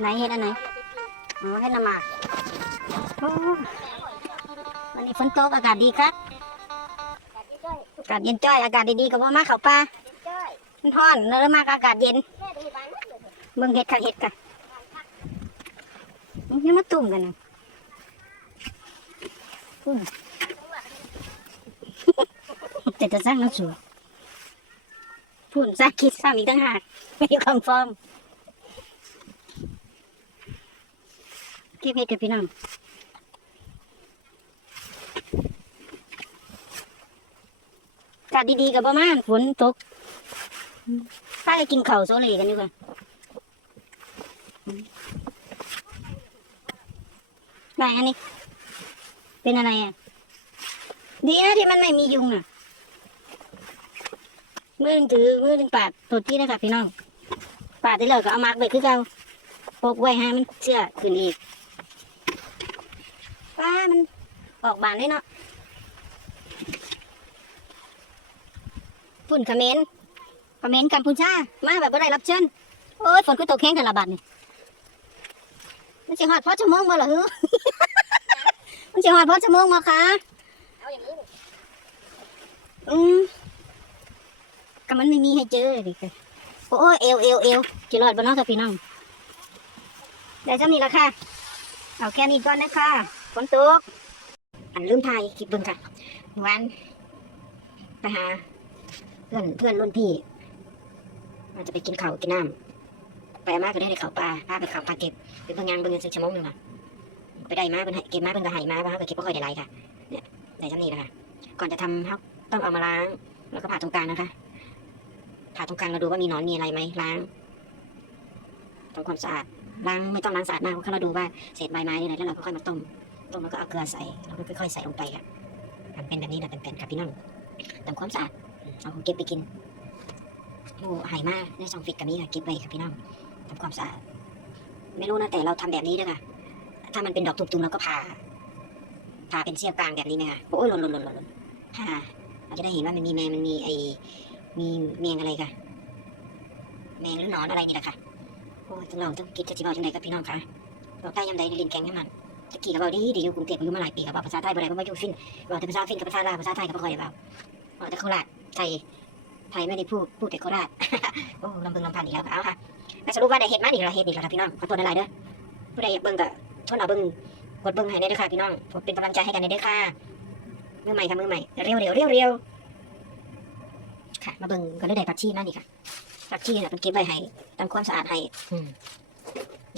ไหนเห็ดอันไหนอ๋อเห็ดละหมากโอ้วันนี้ฝนตกอากาศดีครับอากาศเย็นจ้อยอากาศดีๆก็บ่มาเข้าป่ามันร้อนเลยมากอากาศเย็นเบิ่งเห็ดค่ะเห็ดค่ะนี่มาตุ่มกันนะอุ้ยแต่จะสร้างน้ำสูพูนสร้างคิดสร้างอีกต่างหากไม่คอนฟอร์ม เก็บเห็ดกับพี่น้องอากาศดีๆกับประมาณฝนตกถ้าจะกินเข้าโซเลกันดีกว่าไหนอันนี้ เป็นอะไรอะ ดีนะที่มันไม่มียุงอะ มือหนึ่งถือมือหนึ่งปาดตัวที่นะครับพี่น้อง ปาดได้เลยก็เอามากไปคือเก่าปกไว้ให้มันเชื่อขึ้นอีก ป้ามันออกบานได้เนาะฝุ่นเขมรเขมรกัมพูชา มาแบบบ่ได้รับเชิญโอ้ยฝนก็ตกแข้งกันละบาดนี่มันจะหอดพอชั่วโมงมาเหรอฮึมันจะหอดพอชั่วโมงมาคะเอาอย่างนี้อืมก็มันไม่มีให้เจอดิค่ะโอ้ยเอวเอวเอวจิรอดบนน้องกับพี่น้องได้จำนี้ละค่ะ เอาแค่นี้ก่อนนะคะฝนตกอันลืมถ่ายคลิปเบิ่งค่ะวันไปหา เพื่อนเพื่อนรุ่นพี่อาจจะไปกินข้าวกินน้ำไปมาก็ได้ได้ข้าปลาพาไปเขาปลาเก็บไปเบิ่งงานเบิ่งเงินสักชั่วโมงหนึ่งอะไปได้มาเพิ่นเก็บมาเพิ่นก็ให้มาว่าเขาก็เก็บบ่ค่อยได้หลายค่ะเนี่ยได้จำนี้ละค่ะก่อนจะทำเขาต้องเอามาล้าง แล้วก็ผ่าตรงกลางนะคะผ่าตรงกลางเราดูว่ามีหนอนมีอะไรไหมล้างทำความสะอาดล้างไม่ต้องล้างสะอาดมากเพราะเราดูว่าเศษใบไม้อะไรแล้วเราก็ค่อยมาต้ม ต้มแล้วก็เอาเกลือใส่แล้วก็ค่อยๆใส่ลงไปค่ะทำเป็นแบบนี้นะเป็นๆกับพี่น้องทำความสะอาดเอาเก็บไปกินโอ้หายมากในซองฟิตกับนี้ค่ะเก็บไว้ค่ะพี่น้องทำความสะอาดไม่รู้นะแต่เราทำแบบนี้ด้วยค่ะถ้ามันเป็นดอกตุ่มๆเราก็ผ่าผ่าเป็นเสี้ยวกลางแบบนี้ไหมคะโอ้ยหล่นหล่นหล่นหล่นผ่าเราจะได้เห็นว่ามันมีแมงมันมีไอมีเมียงอะไรกันแมงหรือหนอนอะไรนี่แหละค่ะโอ้ยต้องลองต้องคิดจะจิบอกจังไดกับพี่น้องค่ะเราใต้ยำใดในลินแข็งยังมัน ตะกี้ก็บอกดีดีอยู่กรุงเทพอยู่มาหลายปีก็บอกภาษาไทยบ่ได้เพราะว่าอยู่ฟินบอกแต่ภาษาฟินกับภาษาลาวภาษาไทยก็บ่ค่อยได้เบาบอกแต่โคราชไทยไทยไม่ได้พูดพูดแต่โคราชโอ้ลำพึงลำพันอีกแล้วเอาค่ะแต่สรุปว่าได้เห็ดมานี่ละเห็ดนี่ละค่ะพี่น้องขอโทษอะไรเด้อผู้ใดอยากเบิ่งก็ทนเอาเบิ่งกดเบิ่งให้ได้ด้อค่ะพี่น้องผมเป็นกำลังใจให้กันได้เด้อค่ะมือใหม่ค่ะมือใหม่เร็วเร็วเร็วเร็วค่ะ มาเบิ่งก็เลยได้ผักชีมานี่ค่ะผักชีน่ะเป็นเก็บไว้ให้ทำความสะอาดให้อืม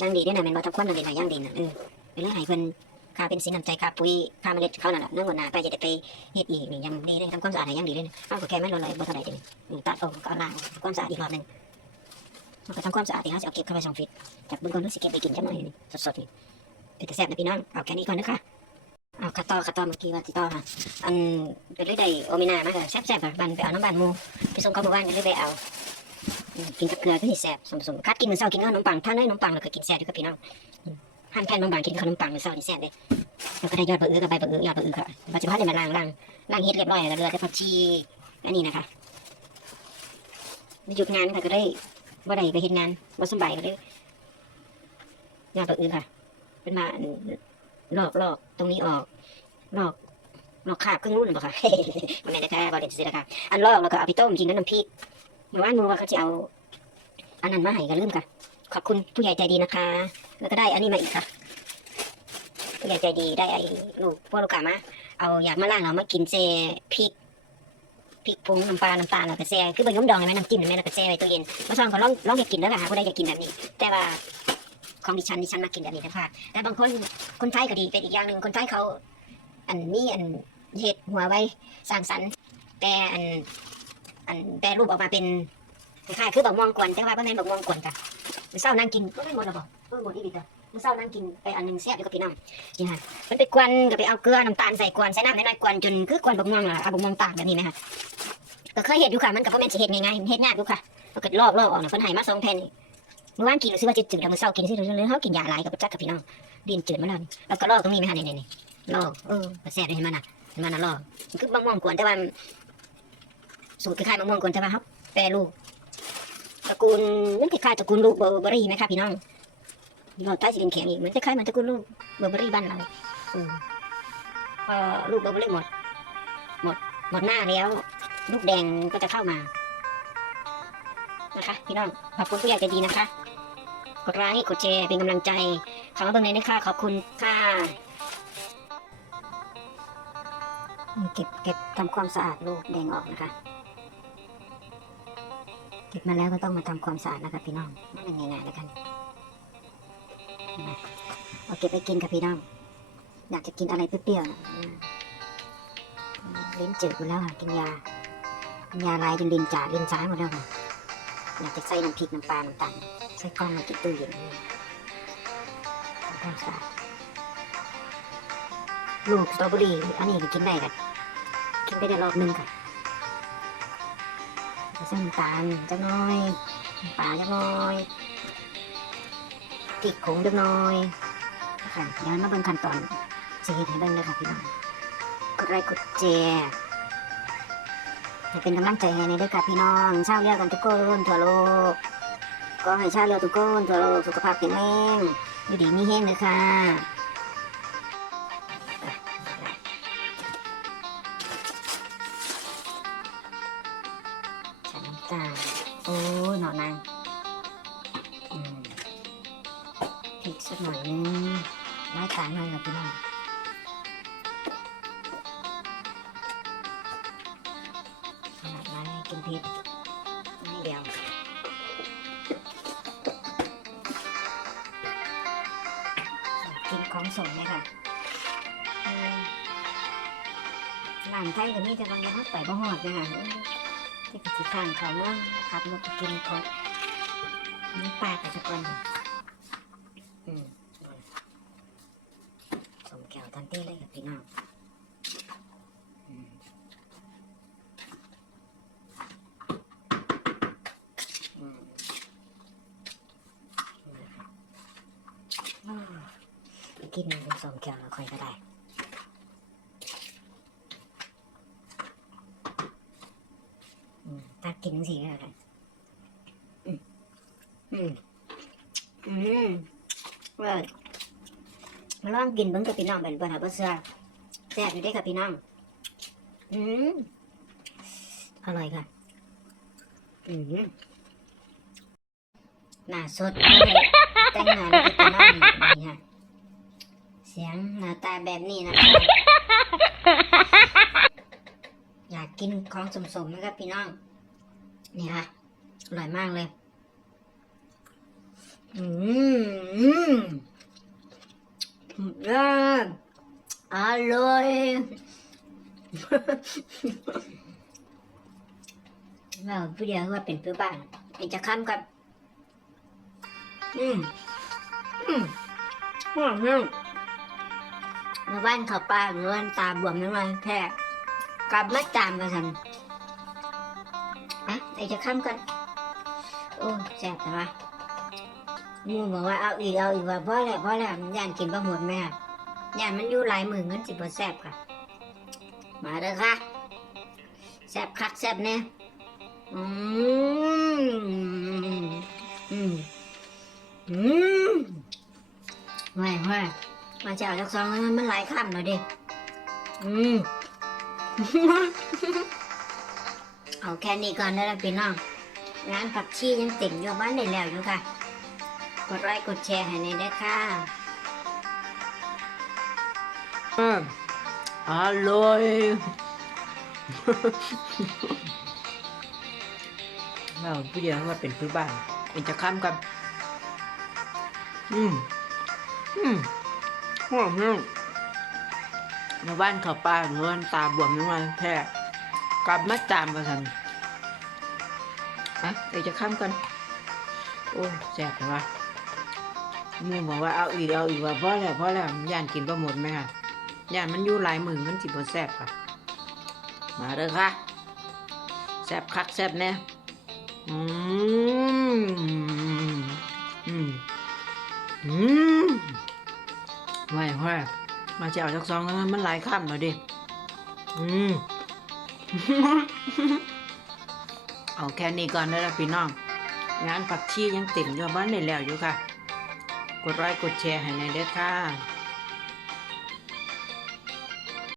ย่างดีด้วยนะแม่นบ่ทำความนั่นเลยนะย่างดีนะเออ เป็นเรื่องให้เพิ่นค่าเป็นสินน้ำใจค่าปุ๋ยค่าเมล็ดเขานั่นน่ะนื่งวันหน้าไปจะได้ไปเฮ็ดอีกนี่ยังดีเลยทำความสะอาดให้ย่างดีเลยนี่เอาก็แค่ไม่ลดเลยบ่เท่าไหร่เด้นี่อืมตัดออกก็เอาล้างความสะอาดอีกรอบหนึ่งมันก็ทำความสะอาดอีกเขาจะเอาเก็บเข้าไปช่องฟิตจากบิ่งก่อนรู้สิเก็บไปกินจังหน่อยนี่สดๆนี่เป็นแต่แซ่บนะพี่น้องเอาแค่นี้ก่อนนะคะเอาคัดตตอคัดตตอเมื่อกี้ว่าติดต่อค่ะอันก็เลยได้โอมินามาก็แซ่บๆค่ะบันไปเอาน้ำบันมูไปส่งเข้าหมู่บ้านกันเลยไปเอากินกับเกลือก็นี่แซ่บสมสมคัดกินมื้อเช้ากินกับขนมปังถ้าได้ขนมปังเราก็กินแซ่บด้วยกับพี่น้อง หั่นแผ่นบางๆกินกับขนมปังมื้อเช้านี่แซ่บเลยแล้วก็ได้ยอดบะอื้อกับใบะอื้อยอดบะอื้อค่ะปัจจุบันเนี่ยมาล้างล้างล้างเฮ็ดเรียบร้อยแล้วเหลือแต่ผักชีอันนี้นะคะหยุดงานค่ะก็ได้บ่ได้ไปเฮ็ดงานบ่สบายก็เลยยอดบะอื้อค่ะ เป็นมาลอกลอกตรงนี้ออกลอกลอกคราบครึ่งนู่นบ่ค่ะมันไม่ได้แค่บ่ได้ซื้อนะคะอันลอกแล้วก็เอาไปต้มกินกับน้ำพริกเมื่อวานมูว่าเขาจะเอาอันนั้นมาให้ก็ลืมค่ะ ขอบคุณผู้ใหญ่ใจดีนะคะ แล้วก็ได้อันนี้มาอีกค่ะผู้ใหญ่ใจดีได้ไอ้ลูกพวกลูกค้ามา เอาอยากมาล่างเรามากินเจพริกพริกผงน้ำปลา น้ำตาลแล้วก็แซ่คือบะยมดองเห็นไหมน้ำจิ้มเห็นไหมแล้วก็แซ่ไว้ตู้เย็นมาซองก็ลองลองอยากกินแล้วค่ะผู้ใดอยากกินแบบนี้ แต่ว่าของดิฉันดิฉันมากินแบบนี้นะคะแต่บางคนคนไทยก็ดีเป็นอีกอย่างหนึ่งคนไทยเขา อันนี้อันเห็ดหัวไว้สร้างสรรค์แต่อันอันแปรรูปออกมาเป็นคล้ายๆคือบักม่วงกวนแต่ว่าบ่แม่นบักม่วงกวนค่ะ มื้อเช้านั่งกินก็ไม่หมดหรอกบ่เออหมดอีกจ้ะมื้อเช้านั่งกินไปอันหนึงแซ่บอยู่กับพี่น้องนี่ค่ะมันไปกวนก็ไปเอาเกลือน้ำตาลใส่กวนใส่น้ำน้อยๆกวนจนคือกวนบักม่วงล่ะเอาบักม่วงตากแบบนี้ไหมคะก็เคยเฮ็ดอยู่ค่ะมันก็บ่แม่นสิเฮ็ดง่ายๆเฮ็ดยากอยู่ค่ะเอาก็ลอกลอกออกนะเพิ่นให้มาสองแผ่นเมื่อวานกินรู้สึกว่าจืดแล้วมื้อเช้ากินสิรู้ๆเฮากินยาหลายกับจักกับพี่น้องดินจืดมาแล้วแล้วก็ลอกตรงนี้ไหมคะนี่ๆๆลอกเออแซ่บเลยเห็นมันน่ะเห็นมันน่ะลอกคือบักม่วงกวนแต่ว่าสูตรคล้ายๆมะม่วงกวนแต่ว่าเขาแปรรูป ตระกูลมันคล้ายๆตระกูลลูกเบอร์เบอรี่ไหมคะพี่น้องนอนใต้สิเดินแข็งอีกเหมือนคล้ายๆมันจะกุลูกเบอร์เบอรี่บ้านเราพอลูกเบอร์เบอรี่หมด หมด หมดหน้าแล้ว ลูกแดงก็จะเข้ามา นะคะ พี่น้องขอบคุณผู้ใหญ่ใจดีนะคะกดไลค์กดแชร์เป็นกำลังใจขอมาเบิ่งในนะคะขอบคุณค่ะเก็บเก็บทำความสะอาดลูกแดงออกนะคะ เก็บมาแล้วก็ต้องมาทำความสะอาดนะคะพี่น้องนั่นเป็นง่ายๆแล้วกันเอาเก็บไปกินค่ะพี่น้อง อยากจะกินอะไรเปรี้ยวๆนะลิ้นจืดหมดแล้วค่ะกินยากินยาลายจนลิ้นจ่าลิ้นซ้ายหมดแล้วค่ะอยากจะใส่น้ำพริกน้ำปลาน้ำตาลใส่กล้องมากินตู้เย็นนี่ทำความสะอาดลูกสตรอเบอรี่อันนี้ก็กินได้ค่ะกินไปได้รอบนึงค่ะ ส่น้ำตาลจักน้อยปลาจักน้อยพริกผงจักน้อยค่ะเดี๋ยวมาเบิ่งขั้นตอนจะเฮ็ดให้เบิ่งเลยค่ะพี่น้องกดไลค์กดแชร์ให้เป็นกำลังใจให้ในเด้อค่ะพี่น้องชาวเรือกันทุกคนทั่วโลกก็ให้ชาวเรือทุกคนทั่วโลกสุขภาพแข็งแรงอยู่ดีมีแห้งเลยค่ะ กินพริกไม่เดียวกินของสมไหมค่ะหลานไทยกับนี่จะบางทีไปบ่หอดเลยค่ะที่กสิข้างเขาเมื่อขับรถไปกินเขานี่ปลาแต่สักวันอืมสมแก้วทันทีเลยกับพี่น้องอืมอืมอ่า กินหนึ่งถึงสองแก้วแล้วค่อยก็ได้ตักกินทั้งสี่แล้วกันอืม อืมอืมเว้ยมาลองกินเบิ่งกับพี่น้องเป็นปัญหาเบอร์เสือแซ่บอยู่ได้กับพี่น้อง อืม อร่อยค่ะ อืมหน้าสดเลยแต่งงานกับพี่น้องนี่ค่ะ สียงหน้าตาแบบนี้นะคะอยากกินของสมๆนะครับพี่น้อง นี่ค่ะ อร่อยมากเลย อืมอืมเลิศอร่อยเราผู้เดียวว่าเป็นเพื่อบ้าน เป็นจะค้ำกับอืมอืมอืมอื มาบ้านเขาป้าหรือว่าตาบวมน้ำลายแพ้กลับมาจามกันสันอะเดี๋ยวจะข้ามกัน โอ้แซ่บแต่ว่ามูบอกว่าเอาอีกเอาอีกว่าเพราะอะไรเพราะอะไรย่านกินบะหมดแม่ย่านมันอยู่หลายหมือเงินสิบ่แซบค่ะ มาเด้อค่ะแซบคักแซบแน่อืมอืมอืมไม่ไม่ มาจะเอาจากซองแล้วมันหลายข้ามหน่อยดิอืม เอาแค่นี้ก่อนได้แล้วพี่น้องงานผักชียังติ่งอยู่บ้านได้แล้วอยู่ค่ะ กดไลค์กดแชร์ให้ในอยเด้อค่ะอร่อย เราผู้เดียวว่าเป็นพื้นบ้านเป็นจะค้ำกัน อืม อืม หอมมากมาบ้านเขาป้าเงินตาบวมน้ำมันแท้กลับมาจามกันสันอะเดี๋ยวจะค้ำกัน โอ้แซ่บเลยวะมึงบอกว่าเอาอีกเอาอีกว่าเพราะอะไรเพราะอะไรย่านกินบ่หมดไหมค่ะย่านมันอยู่หลายมือมันสิบแซ่บค่ะ มาเด้อค่ะแซ่บคักแซ่บแน่อืมอืมอืม ไม่ค่อยมาจะเอาจากซองแล้วมันหลายคำแล้วดิ อืม เอาแค่นี้ก่อนได้แล้วพี่น้อง งานผักชียังติ่มอยู่บ้านเลยแล้วอยู่ค่ะ กดไลค์กดแชร์ให้ในเด้อค่ะ